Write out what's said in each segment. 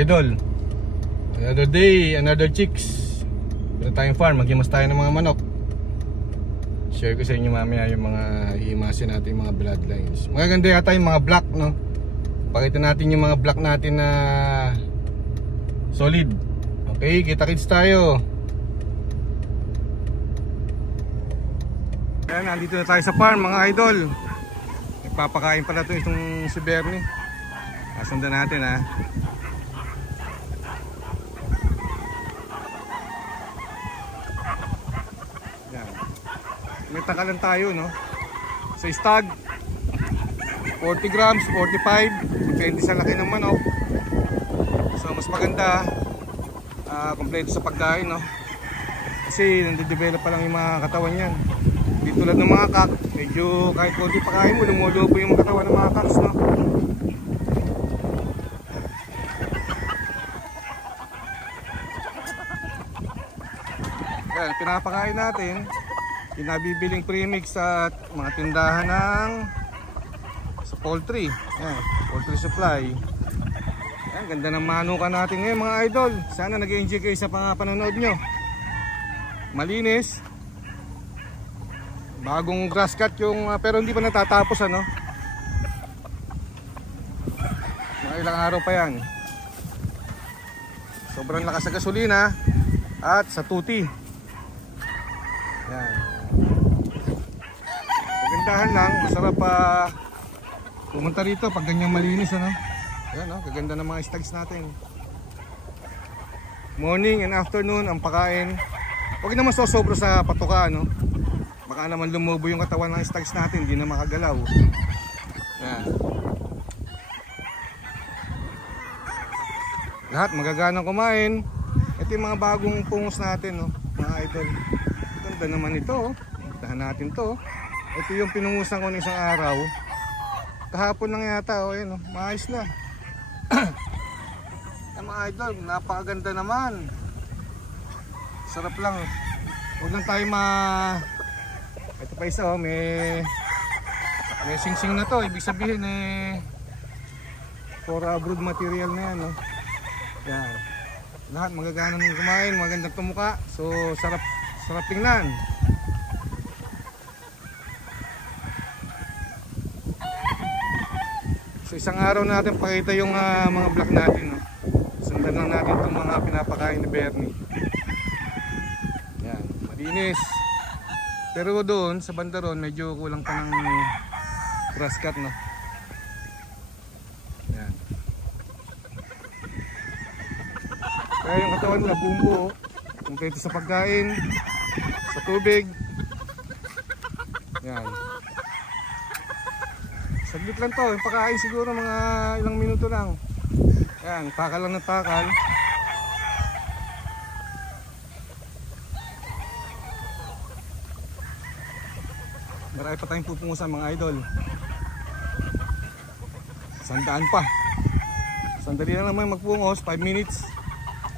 idol, another day, another chicks. Dito tayong farm, maghimas tayo ng mga manok. Share ko sa inyo mamaya yung mga himasin natin, yung mga bloodlines. Magaganda yata yung mga black, no? Pakita natin yung mga black natin na solid. Okay, kita-kits tayo. Ayan, nandito na tayo sa farm mga idol. Nagpapakain pala itong si Bernie. Kasundan natin ha. Yan. May takalan tayo, no? Sa stag 40 grams, 45. Depende sa laki ng manok. So mas maganda kompleto sa pagkain, no? Kasi nandidevelop pa lang yung mga katawan yan. Di tulad ng mga kak, medyo kahit konti pakain mo, lumulubo yung katawan ng mga kaks, no? Yan, pinapakain natin. Pinabibiling premix sa mga tindahan ng sa poultry. Yan, poultry supply. Yan, ganda ng manukan natin ngayon mga idol. Sana nag-enjoy kayo sa panonood nyo. Malinis. Bagong grass cut yung pero hindi pa natatapos, ano. Mga ilang araw pa yan. Sobrang lakas sa gasolina at sa tuti. Yan. Kagandahan lang, masarap pumunta rito pag ganyang malinis, ano. Yan, no? Kaganda ng mga stags natin. Morning and afternoon ang pakain. Huwag naman sosobra sa patuka, no. Baka naman lumubo yung katawan ng stags natin, hindi na makagalaw. Yan. Lahat magaganang kumain. Ito yung mga bagong pungos natin, no, mga idol. Ganda naman ito, oh. Tahan natin to. Ito yung pinungusan ko ng isang araw. Kahapon lang yata, oh, ayan, oh. Maayos na. Ay, mga idol, napakaganda naman. Sarap lang. Huwag lang tayo ito pa isa, oh, may sing-sing na to. Ibig sabihin for brood material na yan, oh. Yan. Lahat magagana ng kumain, magandang tumuka. So sarap tingnan. So isang araw natin pakita yung mga black natin, no? Sundan lang natin itong mga pinapakain ni Bernie. Yan, malinis. Pero doon sa banda ron medyo kulang pa ng grass cut, no? Yan. Kaya yung katawan na bumbo, kumpleto sa pagkain, sa tubig. Yan. Saglit lang to, yung pagkain siguro mga ilang minuto lang. Yan, takal lang ng takal. Marami pa tayong pupungusan mga idol. Sandaan pa. Sandali lang naman magpungos, 5 minutes.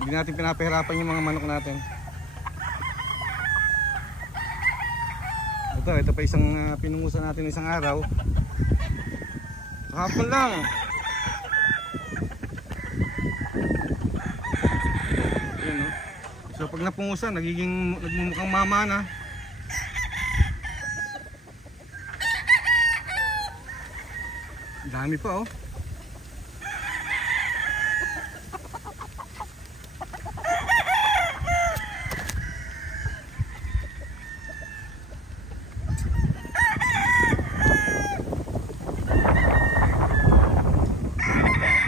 Hindi natin pinapahirapan yung mga manok natin. Ito pa isang pinungusan natin isang araw. Kahapon lang. Ayan, no? So pag napungusan, nagmumukhang mama na. Dami pa, oh.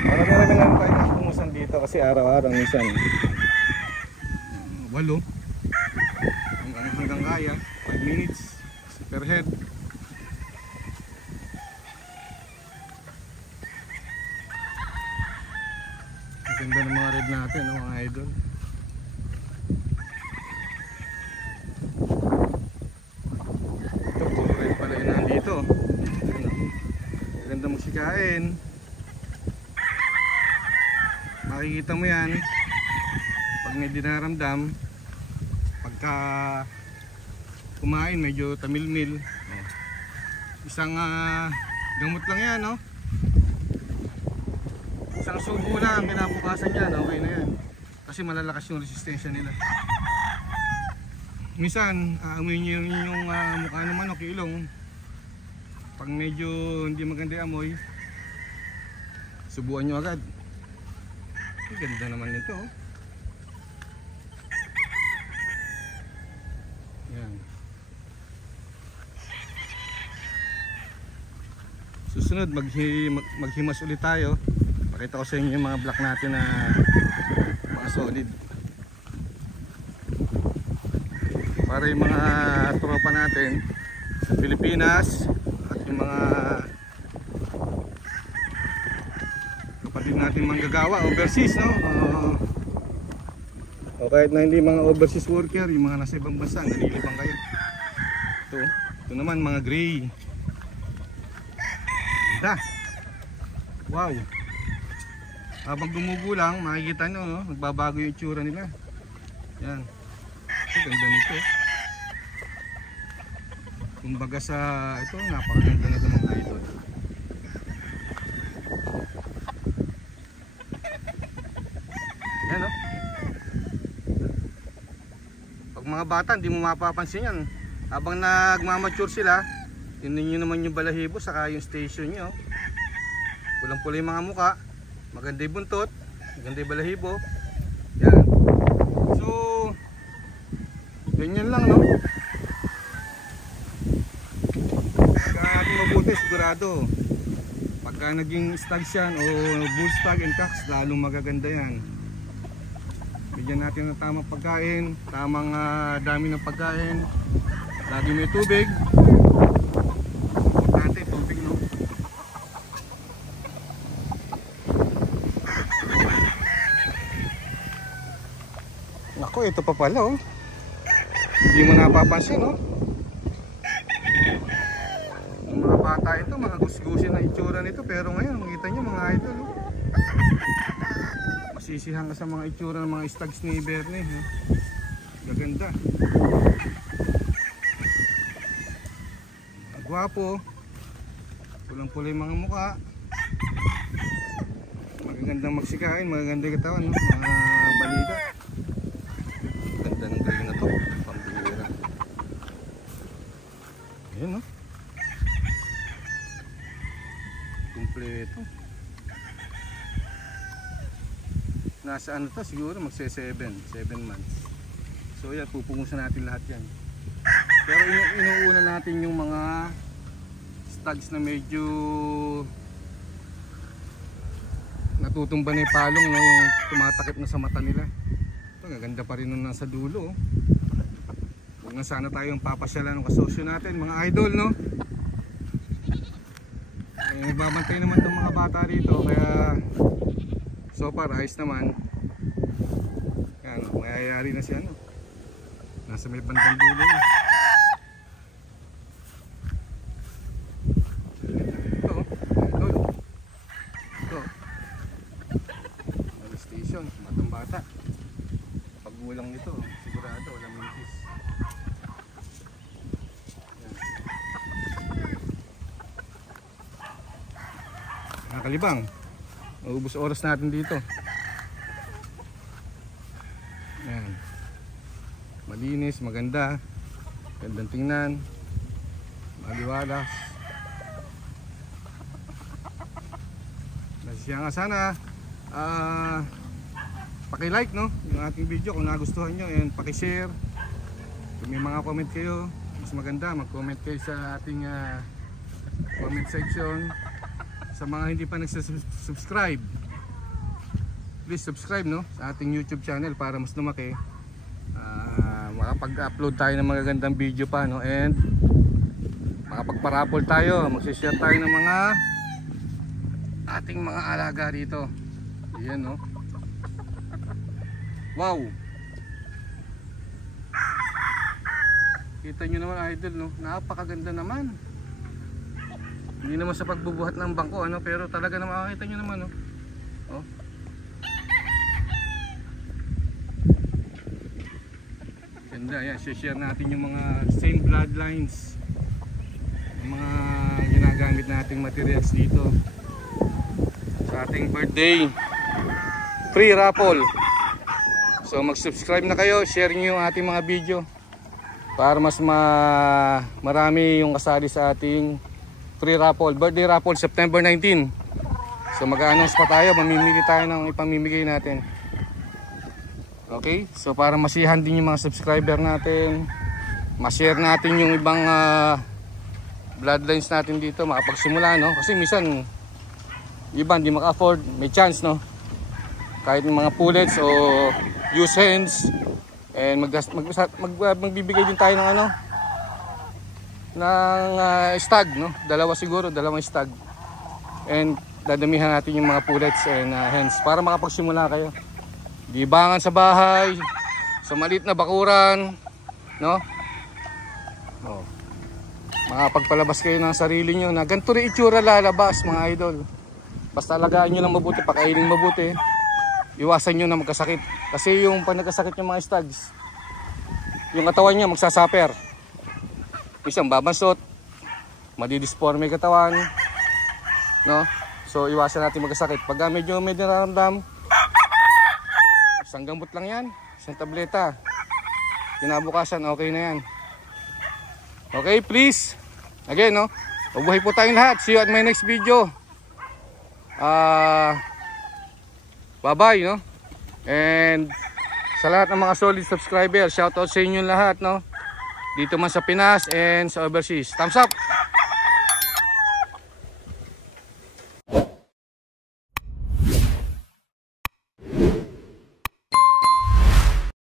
Marami lang tayo napungusan dito kasi araw-araw minsan 8 hanggang kaya 5 minutes per head. Ganda ng mga red natin, no, mga idol. Ito, puro red pala yun nandito. Ganda magsikain. Makikita mo yan pag may dinaramdam. Pagka kumain medyo tamilmil. Isang gamot lang yan, no? Isang subo lang pinabukasan yan, okay na yan. Kasi malalakas yung resistensya nila. Minsan aamoy nyo yung mukha ng manok, ilong. Pag medyo hindi maganda yung amoy, subuan nyo agad. Ay, ganda naman nito, oh. Yan. Susunod maghimas ulit tayo. Pakita ko sa inyo yung mga block natin na mga solid, para yung mga tropa natin sa Pilipinas at yung mga kapatid natin manggagawa overseas, no? O kahit na hindi mga overseas worker, yung mga nasa ibang bansa, nalilibang kayo. Ito naman mga gray. Ganda. Wow. Habang gumugo lang, makikita nyo, no? Magbabago yung itsura nila. Yan. Ito, ganda nito. Kumbaga sa ito, napakaganda na ito mga idol. Yan, no? Pag mga bata, hindi mo mapapansin yan. Habang nagmamature sila, tingnan nyo naman yung balahibo saka yung station nyo. Pulang-pula yung mga muka, maganda yung buntot, maganda yung balahibo. Yan. So, ganyan lang, no? Mabuti, sigurado pagka naging stags yan o bull stag and cocks, lalong magaganda yan. Bigyan natin ng tamang pagkain, tamang dami ng pagkain, lagi may tubig. Importante tubig, no? Naku, ito pa pala, oh. Hindi mo napapansin, no? Bata ito, mga gusgusin na itsura nito, pero ngayon makita nyo mga idol, oh. Masisihan ka sa mga itsura ng mga stags ni Bernie, oh. Gaganda, gwapo, pulang-pula yung mga mukha, magagandang magsikain, magagandang katawan, no? Mga balita. Ganda ng galing na to, pambihira. Ayan, no? Kompleto. Nasa ano to, siguro magse 7 months. So yan, pupungusan natin lahat yan. Pero inuuna natin yung mga stags na medyo natutumba na yung palong, no, yung tumatakip na sa mata nila. Ito, gaganda pa rin nung nasa dulo, oh. Huwag na sana tayong papasyalan ng kasosyo natin, mga idol, no? Nagbabantay naman itong mga bata rito, kaya so far ayos naman. Yan, mayayari na siya, no? Nasa may bandang dulo, no? Ito station, matang bata. Pag gulang nito, sigurado walang mintis. Kalibang, maubos oras natin dito. Yan. Malinis, maganda, gandang tingnan, maliwalas. Nasisiya nga sana paki-like, no, yung ating video kung nagustuhan nyo, and paki-share. Kung may mga comment kayo, mas maganda mag-comment kayo sa ating comment section. Sa mga hindi pa nagsasubscribe, please subscribe, no, sa ating YouTube channel para mas lumaki. Makapag-upload tayo ng magagandang video pa, no, and makapagparapol tayo, magsishare tayo ng mga ating mga alaga rito. Ayan, no. Wow, kita nyo naman idol, no, napakaganda naman. Hindi naman sa pagbubuhat ng bangko, ano, pero talaga na makakita nyo naman, no? Oh. Ganda, yan, share natin yung mga same bloodlines, yung mga ginagamit nating materials dito. sa ating birthday free raffle. So mag-subscribe na kayo, share nyo yung ating mga video para mas marami yung kasali sa ating free raffle, birthday raffle September 19. So mag-a-announce pa tayo, mamimili tayo ng ipamimigay natin. Okay, so para masihan din yung mga subscriber natin, ma-share natin yung ibang bloodlines natin dito, makapagsimula, no? Kasi minsan iba hindi maka-afford, may chance, no? Kahit yung mga pullets o use hands, and magbibigay din tayo ng stag, no? Dalawang stag, and dadamihan natin yung mga pullets and hands para makapagsimula kayo. Libangan sa bahay, sa maliit na bakuran, no? Oh. Makapagpalabas kayo ng sarili nyo na ganito rin itsura lalabas, mga idol. Basta alagaan nyo lang mabuti, pakainin mabuti, iwasan nyo na magkasakit. Kasi yung pag nagkasakit yung mga stags, yung katawan nyo magsasaper, isang babansot, madidisforme yung katawan, no? So iwasan natin magkasakit. Pag medyo may nararamdam, isang gamot lang yan, isang tableta, kinabukasan okay na yan. Okay, please, again, no, mabuhay po tayong lahat. See you at my next video. Bye bye, no? And sa lahat ng mga solid subscriber, shout out sa inyo lahat, no? Dito man sa Pinas and sa overseas. Thumbs up!